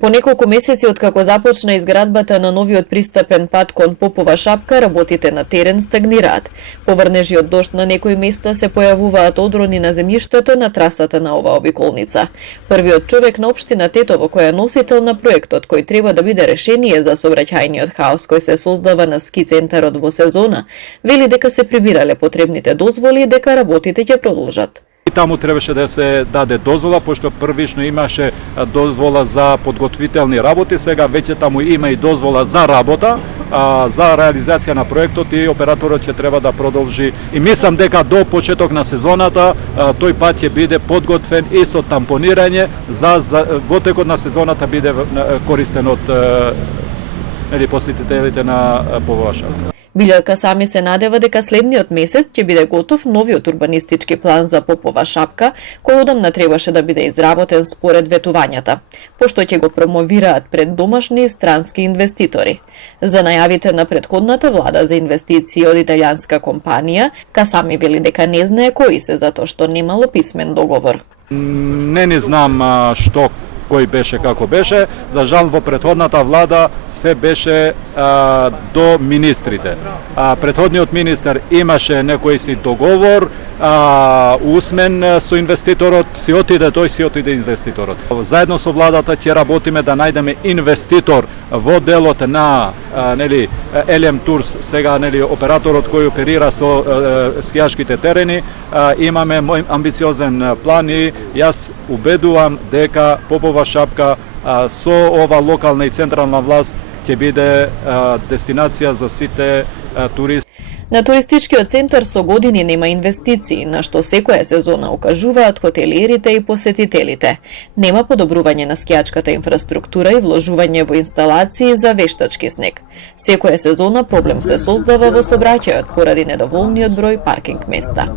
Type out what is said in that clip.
По неколку месеци откако започна изградбата на новиот пристапен пат кон Попова шапка, работите на терен стагнираат. По врнежиот дожд на некои места се појавуваат одрони на земјиштето на трасата на оваа обиколница. Првиот човек на општина Тетово, кој е носител на проектот кој треба да биде решение за сообраќајниот хаос кој се создава на ски центарот во сезона, вели дека се прибирале потребните дозволи и дека работите ќе продолжат. Таму требаше да се даде дозвола, пошто првично имаше дозвола за подготвителни работи, сега веќе таму има и дозвола за работа, за реализација на проектот и операторот ќе треба да продолжи. И мислам дека до почеток на сезоната тој пат ќе биде подготвен и со тампонирање за во текот на сезоната биде користен од посетителите на Попова шапка. Билјојка сами се надева дека следниот месец ќе биде готов новиот урбанистички план за Попова шапка, кој одамна требаше да биде изработен според ветувањата, пошто ќе го промовираат пред домашни и странски инвеститори. За најавите на претходната влада за инвестиции од италијанска компанија, Касами вели дека не знае кои се затоа што немало писмен договор. Не знам што кој беше како беше. За жал во претходната влада све беше до министрите. Претходниот министер имаше некој си договор усмен со инвеститорот, си отиде инвеститорот. Заедно со владата ќе работиме да најдеме инвеститор во делот на Елем Турс, сега операторот кој оперира со скијашките терени. Имаме амбициозен план и јас убедувам дека Попова шапка со ова локална и централна власт ќе биде дестинација за сите туристи. На туристичкиот центар со години нема инвестиции, на што секоја сезона укажуваат хотелиерите и посетителите. Нема подобрување на скијачката инфраструктура и вложување во инсталации за вештачки снег. Секоја сезона проблем се создава во сообраќајот поради недоволниот број паркинг места.